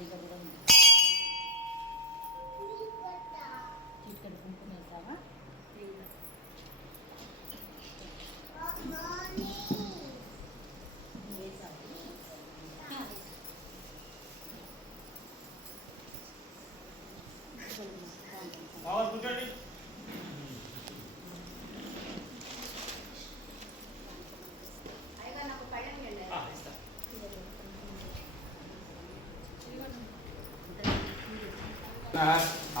ఖాళీగా కూడా ఉంది. చిక్కడి కుంకుమ వేసావా?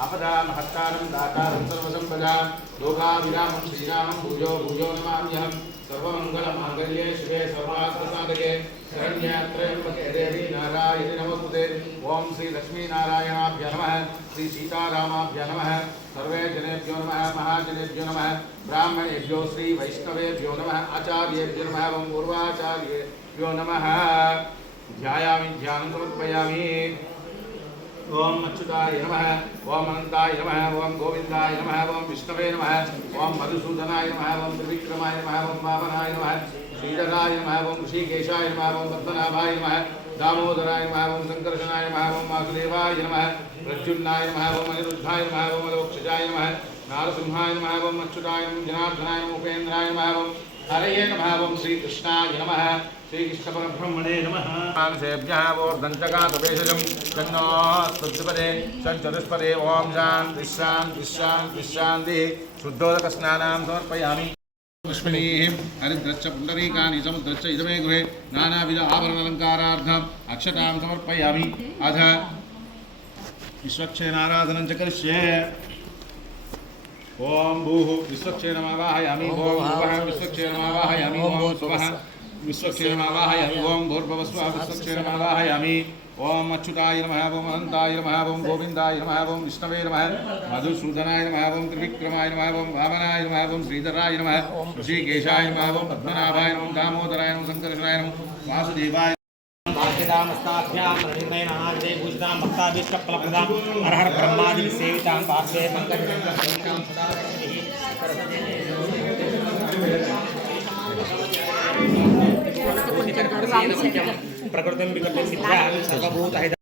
आपदा महत्कारं दातारं सर्वसंपदा लोकाभिरामं श्रीरामं भूयो भूयो नमाम्यहं सर्वमङ्गलमाङ्गल्ये शिवे सर्वार्थसाधके शरण्ये त्र्यम्बके देवी नारायणि नमोस्तुते। ओं श्री लक्ष्मीनारायणाभ्य नमः, श्री सीतारामाभ्य नमः, सर्वे जनेभ्यो नमः, महाजनेभ्यो नमः, ब्राह्मणेभ्यो श्री वैष्णवेभ्यो नमः, आचार्येभ्यो नमः, ओं पूर्वाचार्येभ्यो नमः। ध्यायामि ध्यानं समर्पयामि। ओम अच्युताय नमः, ओम अनंताय नमः, ओम गोविंदाय नमः, ओम विष्णवे नमः, ओम मधुसूदनाय नमः, ओम त्रिविक्रमाय नमः, ओम वामनाय नमः, श्रीधराय नमः, ओम ऋषिकेशाय नमः, ओम पद्मनाभाय नमः, दामोदराय नमः, ओम संकर्षणाय नमः, ओम वासुदेवाय नमः, प्रद्युम्नाय नमः, ओम अनिरुद्धाय नमः, ओम लोक्षजाय नमः, नारसिंहाय नमः, ओम अच्युताय नमः, जनार्दनाय नमः, उपेन्द्राय नमः, ओम हरये नमः, ओम श्रीकृष्णाय नमः, श्रीकृष्णपरब्रह्मणे नमः। सेभ्यः वोर्धन्तकातुपेशजं तन्नो स्तुतिपदे षट्चतुष्पदे ओम शान्ति शान्ति शान्ति शान्तिः। शुद्धोदकस्नानां समर्पयामि। पुष्पिणीः हरिद्रच्च पुण्डरीकानि समुद्रच्च इदमे गृहे नानाविध आभरणलङ्कारार्थम् अक्षतां समर्पयामि। अथ विश्वक्षेणाराधनं च करिष्ये। ओम भूः विश्वक्षेणमावाहयामि, ओम भुवः विश्वक्षेणमावाहयामि, ओम स्वः विश्वक्षेणमावाहयामि, ओम भूर्भुवस्वः विश्वक्षेणमावाहयामि। ओम अच्युताय नमः, ओम अनंताय नमः, ओम गोविंदाय नमः, ओम विष्णवे नमः, मधुसूदनाय नमः, ओम त्रिविक्रमाय नमः, ओम वामनाय नमः, ओम श्रीधराय नमः, ऋषिकेशाय नमः, ओम पद्मनाभाय नमः, दामोदराय नमः, संकर्षणाय नमः, वासुदेवाय भाग्यदामस्ताभ्यां रणिर्नयनादिदे भूषितां भक्ताभीष्टफलप्रदां हर हर ब्रह्मादिसेवितां पार्श्वे पङ्कजं प्रकृतिं विकटे सिद्ध्या सर्वभूतहित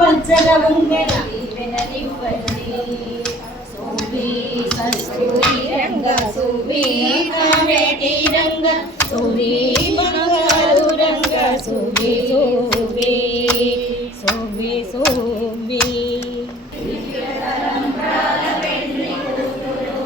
పంచగా ఉంగెన వెననివ్వండి సోవి కస్తూరి రంగ సోవి కావేటి రంగ సోవి బంగారు రంగ సోవి సోవి సోవి సోవి రంధ్రాల పెళ్లి కూతురు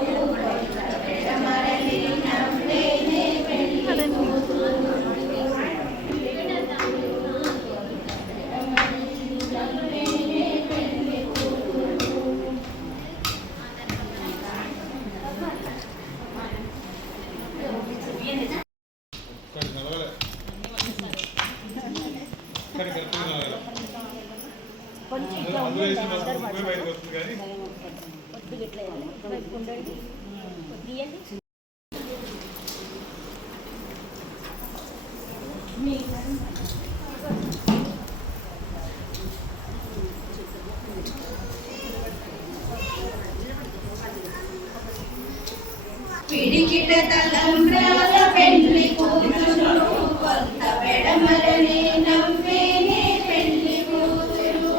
పిడికిట తలంబ్రాల పెండ్లి కూతురు కొత్త పెడమలని నవ్వేనే పెండ్లి కూతురు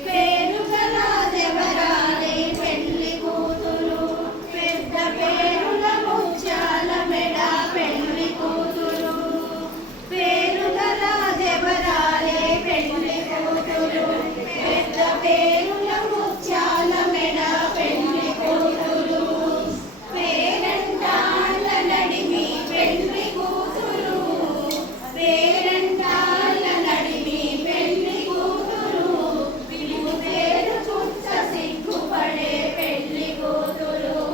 పేరు గల దేవరాలే పెండ్లి కూతురు పెద్ద పేరుల ముత్యాల మెడ పెండ్లి కూతురు పేరు గల దేవరాలే పెండ్లి కూతురు పెద్ద పేరుల ముత్యాల మెడ పెండ్లి కూతురు పేరంటాళ్ళ నడిమి పెండ్లి కూతురు పేరంటాళ్ళ నడిమి పెండ్లి కూతురు పిలుపు పేరు చుట్ట సిగ్గుపడే పెండ్లి కూతురు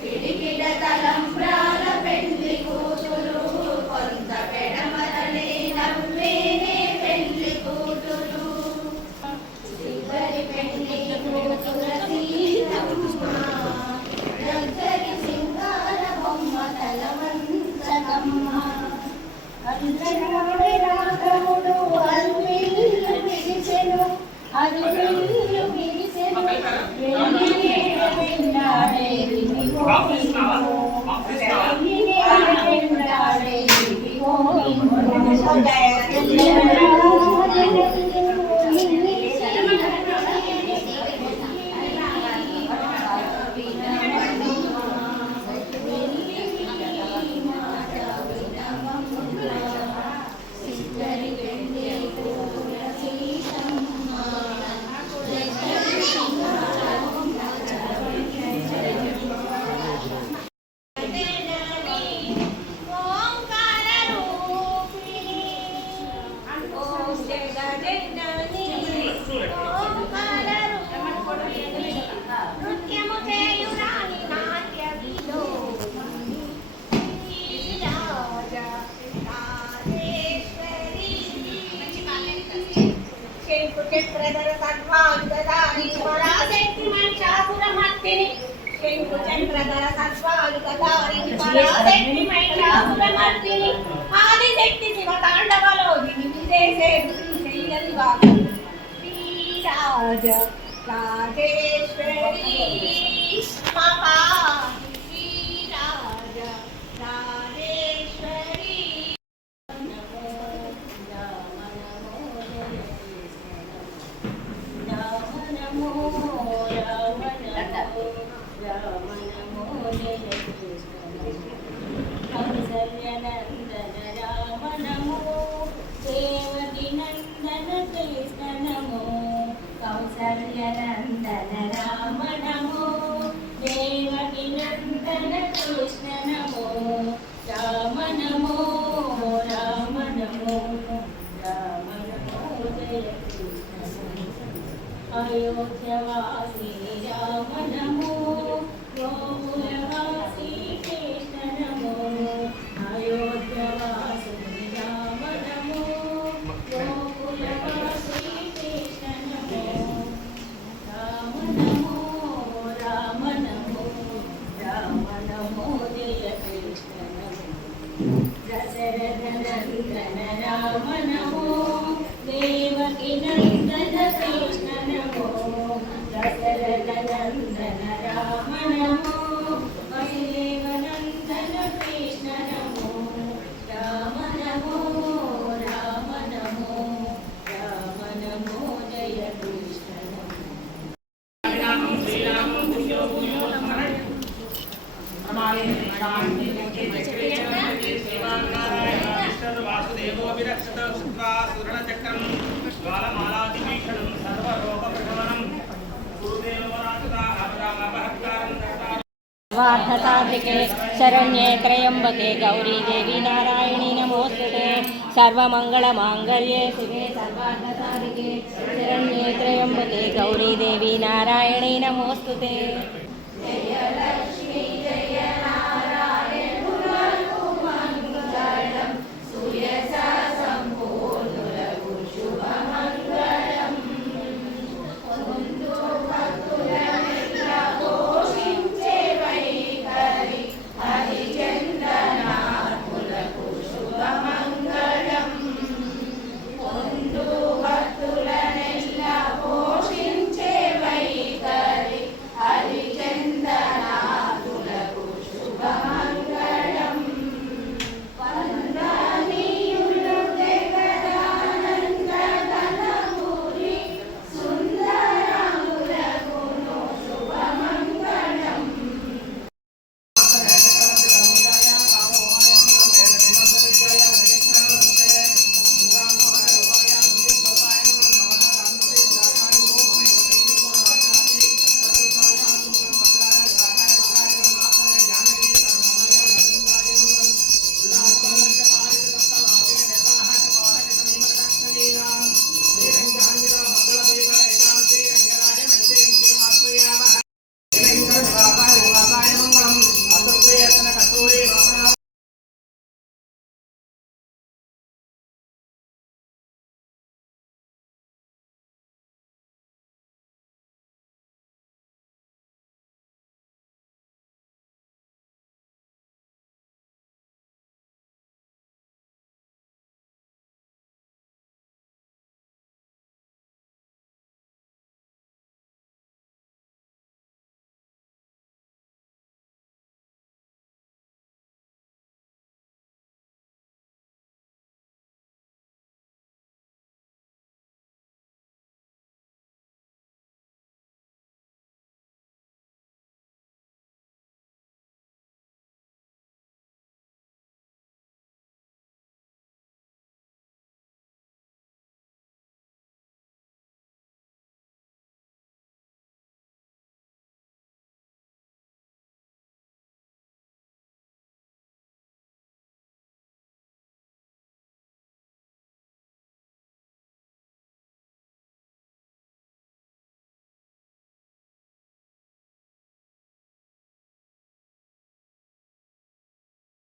పిడికిట తలంబ్రాల పెండ్లి కూతురు కొంత పెడమరలే నవ్వేనే పెండ్లి కూతురు ఇద్దరి పెండ్లి కూతుర సీతమ్మ దగ్గరి సింగార బొమ్మ తలవంచకమ్మ అందరి రాగముడు అల్మిల్లు విరిసెను అల్మిల్లు విరిసెను వెండాడే నృత్యము చేయురాని నాట్య చక్రధర సద్వాయుధారి పరాశక్తి మహిషాసురమర్దిని చక్రధర సద్వాయుధారి పరాశక్తి మహిషాసురమర్దిని ఆదిశక్తి శివ తాండవలోని విదేశే శ్రీశైలి శ్రీరాజ రాజేశ్వరి మహా శ్రీరాజ రాజేశ్వరి కౌసల్యనందన రామ నమో దేవకి నందన కృష్ణ నమో కౌసల్యనందన రామ నమో దేవకి నందన కృష్ణ నమో రామ నమో రామ నమో రామ నమో జయ కృష్ణ అయోధ్యవాసి రామ నమో గోకులవాసి కృష్ణ నమో అయోధ్యవాసి రామ నమో గోకులవాసి కృష్ణ నమో రామ నమో రామ నమో రామ నమో జయ కృష్ణ నమో దశరథ నందన రామ నమో దేవకి నందన కృష్ణ నమో దశరథ నందన రామ నమో వసుదేవ నందన కృష్ణ నమో రామ నమో రామ నమో రామ నమో జయ కృష్ణ నమో वार्धताधिके शरण्ये त्र्यम्बके गौरी देवी नारायणी नमोस्तुते सर्वमङ्गलमाङ्गल्ये शिवे सर्वार्थसाधिके शरण्ये त्र्यम्बके गौरी देवी नारायणी नमोस्तुते।